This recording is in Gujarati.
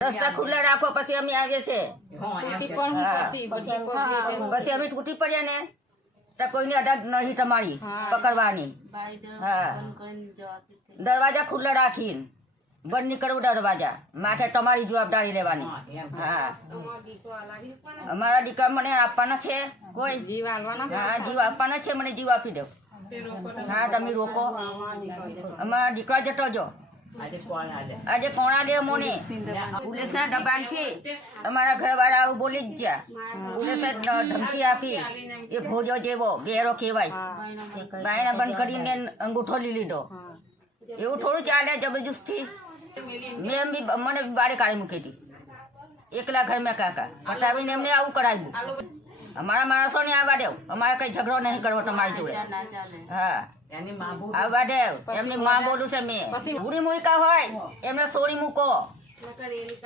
રસ્તા ખુલ્લા રાખો પછી અમે આવીએ છે પછી અમે તૂટી પડ્યા ને તો કોઈની અડગ નહીં તમારી પકડવાની હા દરવાજા ખુલ્લા રાખીને બંધ નીકળવું દરવાજા માથે તમારી જવાબદારી લેવાની હા અમારા દીકરા મને આપવાના છે કોઈ જીવ હા જીવ આપવાના છે મને જીવ આપી દો હા તમે રોકો અમારા દીકરા જતો જો આજે કોણા દે મોને પોલીસના દબાણથી અમારા ઘરવાળા આવું બોલી જ ગયા પોલીસે ધમકી આપી એ ભોજો જેવો બેરો કહેવાય બાયણા બંધ કરીને અંગૂઠો લઈ લીધો એવું થોડું ચાલે જબરજસ્તી મેં બી મને બારે કાઢી મૂકી હતી એકલા ઘર મેં કાકા પટાવીને એમને આવું કરાવ્યું અમારા માણસોને આવવા દેવ અમારે કઈ ઝઘડો નહીં કરવો તમારી જોડે હા આવવા દેવ એમની માં બોલું છે મેં ઉડી મૂકા હોય એમને સોરી મૂકો